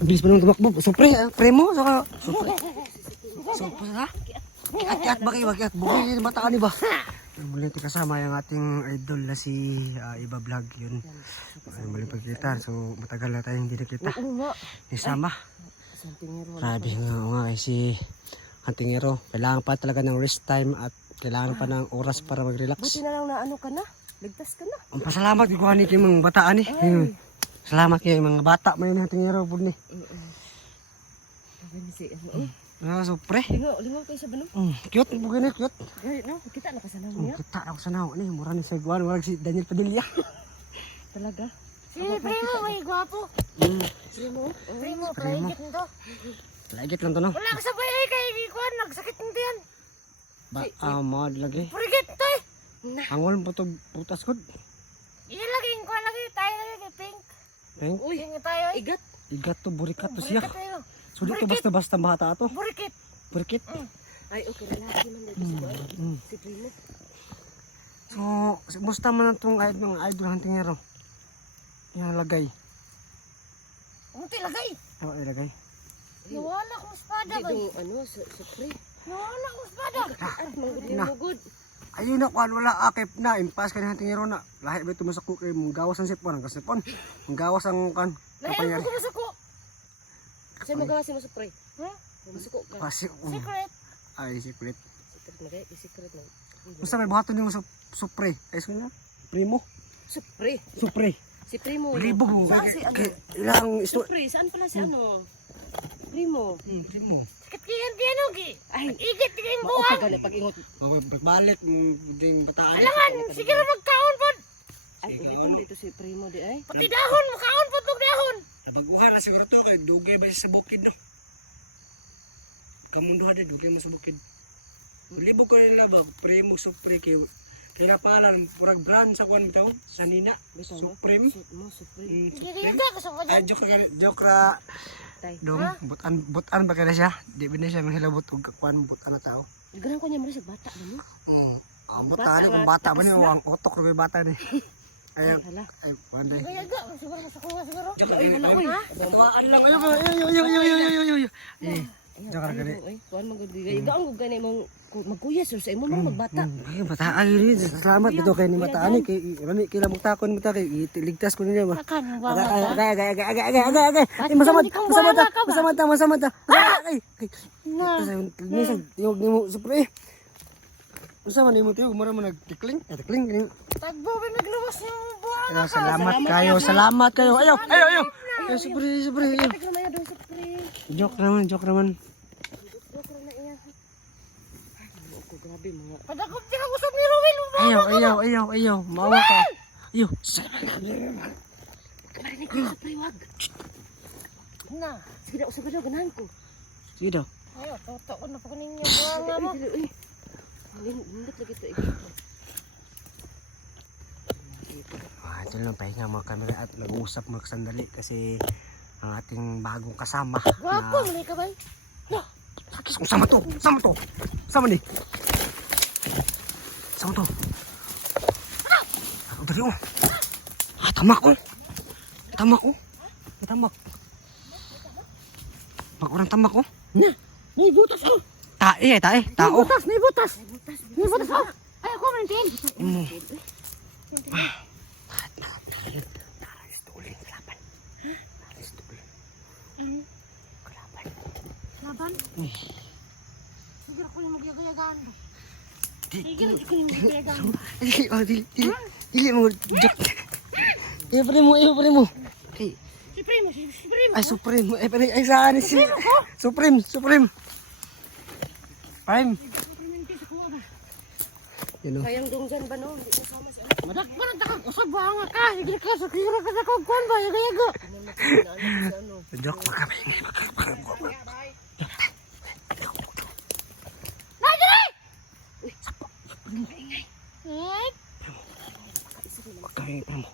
Ang bilis pa naman tumakbo. Supre, premo, saka supre. Supre ha? Kiat-kiat ba kayo? Kiat, bukay yung bataan ba? Muli natin kasama yung ating idol na si Iba Vlog yun. Muli pagkita. So matagal na tayong hindi nakita. Nisama. Grabe nga si Antingero. Kailangan pa talaga ng rest time at kailangan pa ng oras para mag-relax. Buti na lang na ano ka na. Ligtas ka na. Ang pasalamat ko ni kay mga bataan eh. Salamat kay mga bata may Antingero pud ni. Supre. Lingaw kayo sa bano. Cute, bugay na cute. No, kita na kasanaw niya. Kita ako sa naw ni mura ni Seguan, wala si Daniel Padilla. Talaga. Si Primo, may gwapo. Primo. Primo, palagit nito. Lagit lang to no. Wala ka sa bayay kay Ikuan, nagsakit nito yan. Mod lagi. Purigit to eh. Angol po to putas kod. Ilagay ko lagi, tayo lagi kay Pink. Pink. Uy, tayo eh. Igat. Igat to burikat to siya. Burikat tayo. So dito basta-basta bata to. Burikit. Burikit. Ay, okay. Lalaki man dito si Boy. Si Primo. So, musta man itong idol Antingero? Yan lagay. Unti lagay. Oo, ilagay. Nawala kong espada ba? Dito, ano, sa pre. Nawala kong espada. Mugod. Ayun na, kung wala akip na, impas ka ni Antingero na. Lahi ba ito masako kay mong gawas ang sipon, ang kasipon. Mong gawas ang kan. Lahil mo ko masako. Sa'yo magawasin mo sa pre. Masuko ka. Pasi. Secret. Ay, secret. Secret na kayo. Secret na. Basta may buhaton niyo sa supre. Ay, sino na? Primo. Sa pre. Supre. Si Primo. Libog mo. Saan si ano? Ilang Sa pre. Saan pala si ano? Primo. Primo. Sakit kayan piano gi. Ay. Igit kayan Mao buwan. ka gani pag-ingot. Balik, ding bataan. Alangan, siguro magkaon po. Ay, ulitin dito si Primo di ay. Pati dahon, makaon po itong dahon. Nabaguhan na siguro to, kay dugay ba siya sa bukid no? Kamunduhan din, dugay mo sa bukid. Libog ko nila ba, Primo, Supre, kaya palan, purag brand sa kuwan bitaw, sa Nina, Supreme. Supreme. Hindi ka gusto ko Ay, dyan. joke ra. Tay. Dong, butan ba kaya siya? Di ba na siya mahilabot kung kakuan butan na tao? Ganun ko niya mo sa bata ba no? Oo. Ang Bata butan, kung nga, bata ba takas niya, na. ang otok rin bata ni. Ay, Ayan, hala. ay, panday. Kaya ga, siguro masakuha siguro. Ay, wala oy. Tuwaan lang, ay. Joke ra gani. Ay, kuan man gud digay. Gaon gud gani mong magkuya sir sa imo mong magbata. Ay, bataan rin. Salamat dito kay ni Mataan ni kay rani kay lamog takon mata kay ligtas ko niya ba. Kakan ba? Agay. Ay, masamad ta. Ay. Minsan tiyog nimo supre. Usa man nimo tiyog mura man nagtikling. Tikling. Tagbo ba nagluwas yung buwan? Salamat kayo. Ayo. Ay, supre. Tignan na daw sa pre. Joke naman. Doktor na iya. Ay, ako grabe mga. Padakop di ka usap ni Ruel. Ayaw. Maawa ka. Ayaw. Kamarinig ko sa pre wag. Na. Sige daw usab daw ganahan ko. Sige daw. Ayo, toto ko na pa kunin yung buwan nga mo. Lindot lagi to. Diyan lang pahinga mga kamera at nag-uusap mga sandali kasi ang ating bagong kasama. Gwapo, mali ka ba? Sakis kung sama to. Sama ni. Sama to. Ako dali oh. Tamak oh. Tamak. Bak orang tamak oh. Na, may butas oh. Tae. Tao. May butas oh. Ay, ako mantin. Imo. Laban? Siguro ko yung magyagayagaan ba? Di. Ko yung magyagayagaan. Dili mo joke. Iyo primo. Si Primo. Ay Supreme. Ay saan si Supreme. Prime. You know. Kayang dunggan ba no? Hindi ko sama sa. Madak pa nagtakag usab ba nga ka? Sige ka sa kira ka sa kagkuhan ba? Yaga-yaga. Joke pa kami. Najari! Eh? Kami mo.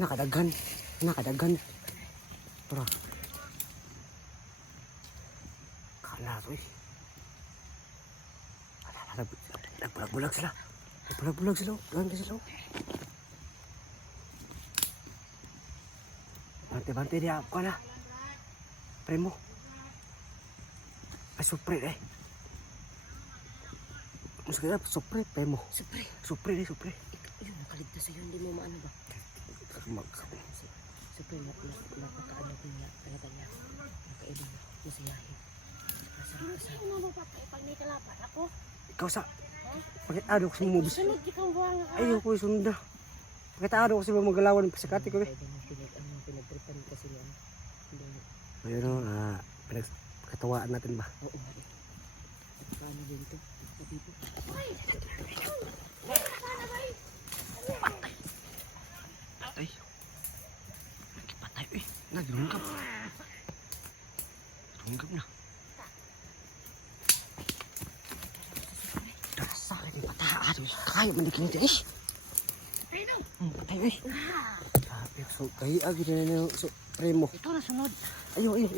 Nakadagan. Tara. Kala to eh. Nagbulag-bulag sila. Nagbulag-bulag sila. Bante sila. Bante dia ako na. Primo. Ay, supre eh. Mas kaya, supre, primo. Supre. Supre eh, supre. Yun, nakaligtas sa'yo. Hindi mo maano ba? Supre, napakaano ko niya. Talaga niya. Nakailan na. Masayahin. Masarap. Ano ba pa? Pag may kalapan ako? Ikaw sa... Pagkatado ko sa mumubis. Sunod ikang buwang ka. Ayoko yung sunod na. Pagkatado ko sa mga magalawan ng pasakati ko eh. Pinagtripan kasi niya. Ayun o, pinagkatawaan natin ba? Oo nga eh. Paano din ito? Dito. Patay. Patay eh. Naglunggap. Lunggap na. Dasar ini patah. Aduh, kayo mandikin ito eh. Patay eh. Tapi so kayo agi na na so primo. Ito na sunod. Ayo. Ayo.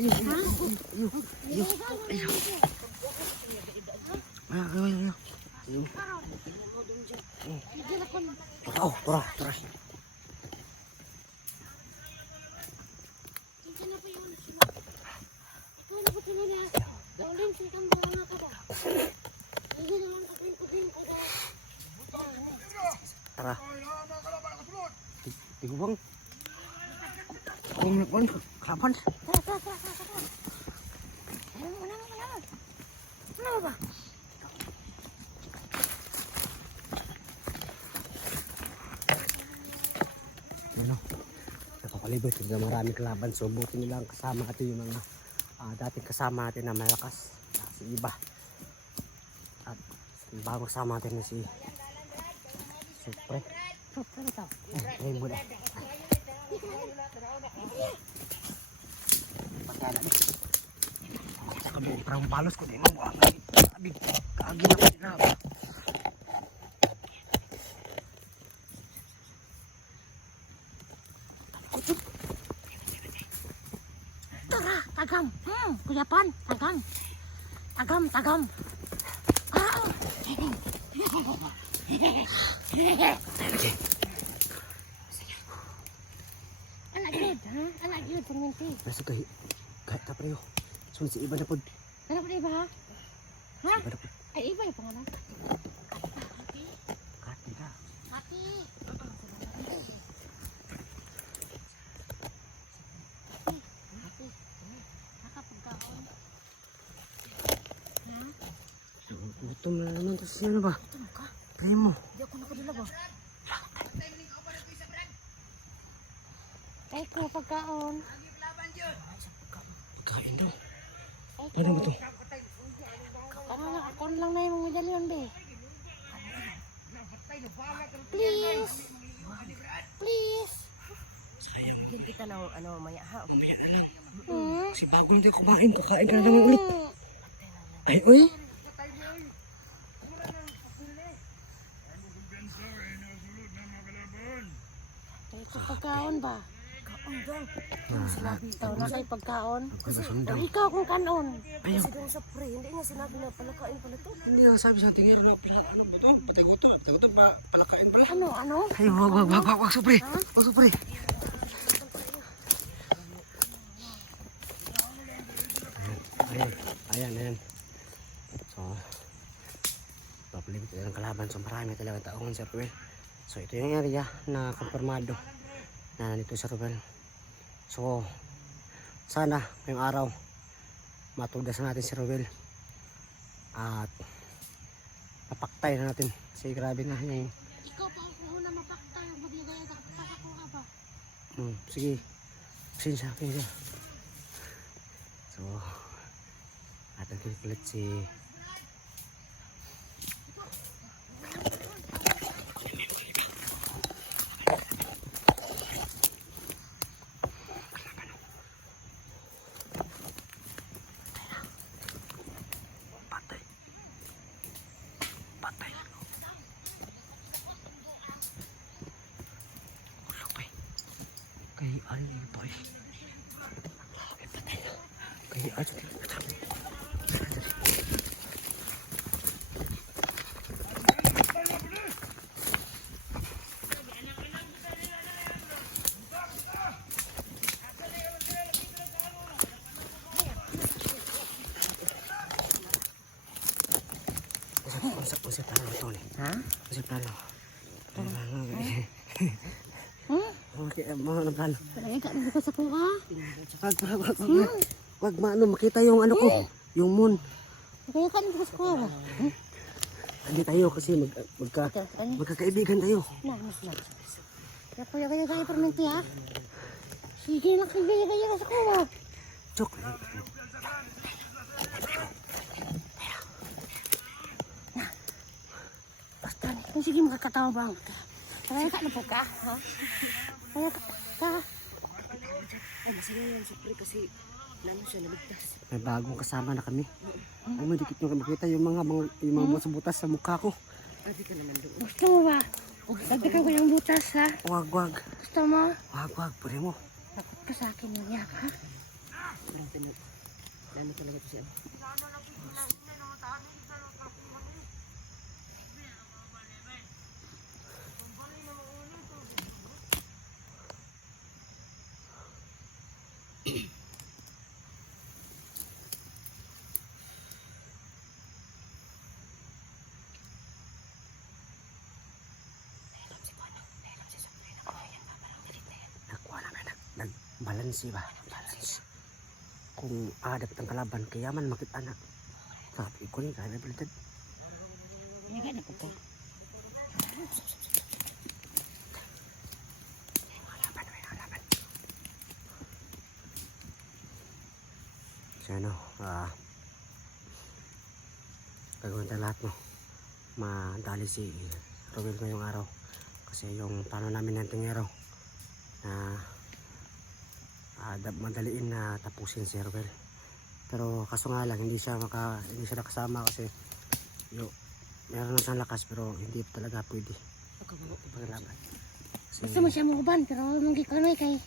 Oh, tora. Tara. Tiguang. Kung nagpon, kalaban. Ano ba? Ano? Napapalibot na maraming kalaban. So, buti nilang kasama natin yung mga dating kasama natin na malakas. Si Iba. At bago kasama natin na si Supre. Supre ito. Ayun muna. Parang palos ko din mo. Kaagi na ko na. Tara, tagam. Kuyapan, tagam. Tagam. Alagid, perminti. Nasa kayo. Kahit na pareho. So, si Iba na po. Ano pa iba ha? Ha? Iba na po. Ay, iba yung pangalan. Kahit na. Ati. Nakapagkaon. Gutom na naman. Tapos ano ba? Gutom ka? Primo. Hindi ako nakadala ba? Ay, ko pagkaon. Pagkain daw. Ay, Ano ba ito? Ako lang na yung medalyon, be. Please. Sayang. Bigyan kita ng ano, maya ha. Mamaya na lang. Kasi bago hindi kumain, kakain ka na naman ulit. Ay, uy. Ay, ko pagkaon ba? Kaon daw. Ikaw na kay pagkaon. Kasi sundang. O ikaw kung kanon. Ayaw. Kasi daw sa pre, hindi niya sinabi na palakain pala to. Hindi lang sabi sa tingin na pila. Ano ba ito? Patay-gutom. Palakain pala. Ano? Ay, wag, supre. Wag, supre. Ayan. So, papalibot ng kalaban. So, marami talagang taong Sir Ruel. So, ito yung area na konfirmado na nandito Sir Ruel. So, sana ngayong araw matudas natin si Ruel at napaktay na natin. Kasi grabe na yung Ikaw pa ako muna mapaktay. Buti gaya kakapasako ka ba? sige. Pasensya. So, atin kinukulit si patay. Ulok pa eh. Kay alin ito eh. Kaya ato. Usap plano ito nih. Ha? Usap plano. Okay, mga plano. Kaya ka na sa kuha. Wag maano makita yung ano ko, yung moon. Kaya ka na sa kuha. Hindi tayo kasi magkakaibigan tayo. Na, mas na. Kaya perminti ha. Sige na kaya sa kuha. Cok. Basta, sige makakatawa bang. Kaya ka na po ka, ha? Kaya ka. Sige yung supli kasi lalo siya nabigtas. May bagong kasama na kami. Ay, madikit nyo makita yung mga butas sa mukha ko. Abi ka naman doon. Gusto mo ba? Dagdagan ko yung butas, ha? Wag. Gusto mo? Wag, pwede mo. Takot ka sa akin yung yak, ha? Dami talaga to siya. Nakuha namin, nagbalansi ba? Balance. Kung adat ang kalaban, kaya man makita na. Sabi ko rin, kaya baliktad. Kaya ka na po ka. Malaban. So ano, gagawin tayo lahat, no? Madali si Rowel ngayong araw. Kasi yung plano namin ng tingero na madaliin na tapusin si Rowel. Pero kaso nga lang hindi siya nakasama kasi meron na siyang lakas pero hindi talaga pwede paglaban. Gusto mo siya maguban, pero manggi ka na kay.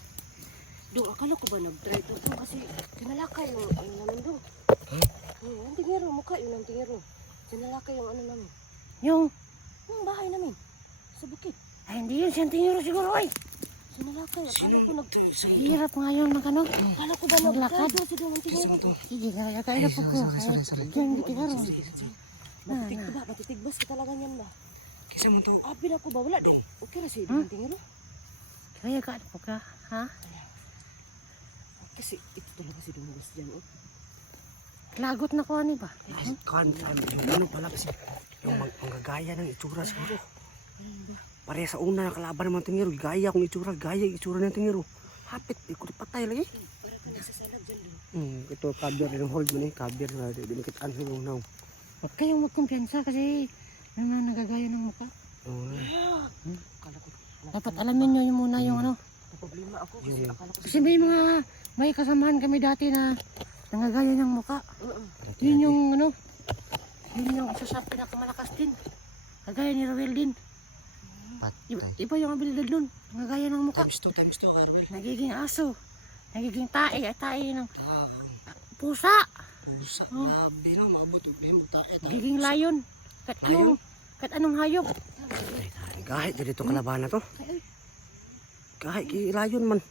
Doon, akala ko ba nag-try to kasi sinalakay yung ano namin doon. Yung tingero, mukha yun ang tingero. Sinalakay yung ano namin. Yung, Bahay namin. Sa bukid. ay hindi yun, siyang tingiro siguro, ay. Sinalakay. Akala ko Hirap nga yun, magano. Akala ko ba Naglakad. nag-try to si doon ang tingero. Sige, kaya na po ko. Sorry. Diyan, hindi tingiro. Matitigbas ka talaga niyan ba? Kisa mo to. Abi na ko ba? Wala doon. Okay na si doon ang tingero. Kaya ka na po ka, ha? Kasi ito talaga si doon gusto dyan. Lagot na ko, ano ba? Ano pala kasi yung manggagaya ng itsura siguro. Pareha sa una na kalaban ng mga tingero, gaya kung itsura ng tingero. Hapit, ikot patay lagi. Para ka nasasalag dyan doon. Ito cover ng hold mo ni, cover na dinikitaan sa now. Huwag kayong magkumpiyansa kasi may mga nagagaya ng mukha. Akala ko. Dapat alamin nyo yung muna yung ano. Problema ako kasi akala ko. Kasi may kasamahan kami dati na nagagaya ng mukha. Yun yung ano, yun yung isa sa pinakamalakas din. Kagaya ni Rowel din. Iba yung abilidad nun, nagagaya ng mukha. Times 2, Carmel. Nagiging aso, nagiging tae ng pusa. Pusa, grabe no, maabot yung tae. Nagiging lion. Kahit anong hayop. Kahit dito kalaban na to. Kahit layon man.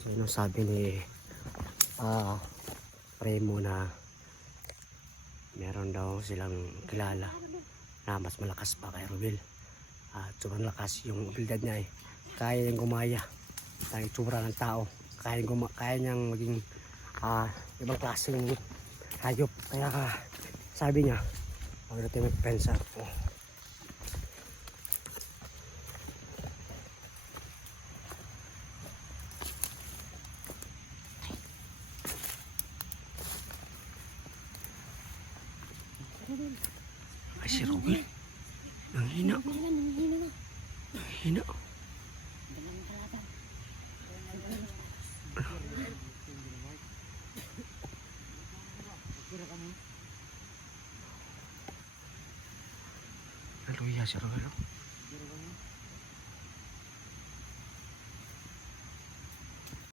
So yun ang sabi ni Premo na meron daw silang kilala na mas malakas pa kay Rowel. At sobrang lakas yung abilidad niya kaya niyang gumaya ng itsura ng tao, kaya niyang maging ibang klaseng hayop. Kaya sabi niya huwag natin magpensa. Ay, si Rowel nanghina. Nanghina. luya si Rowel. Oh.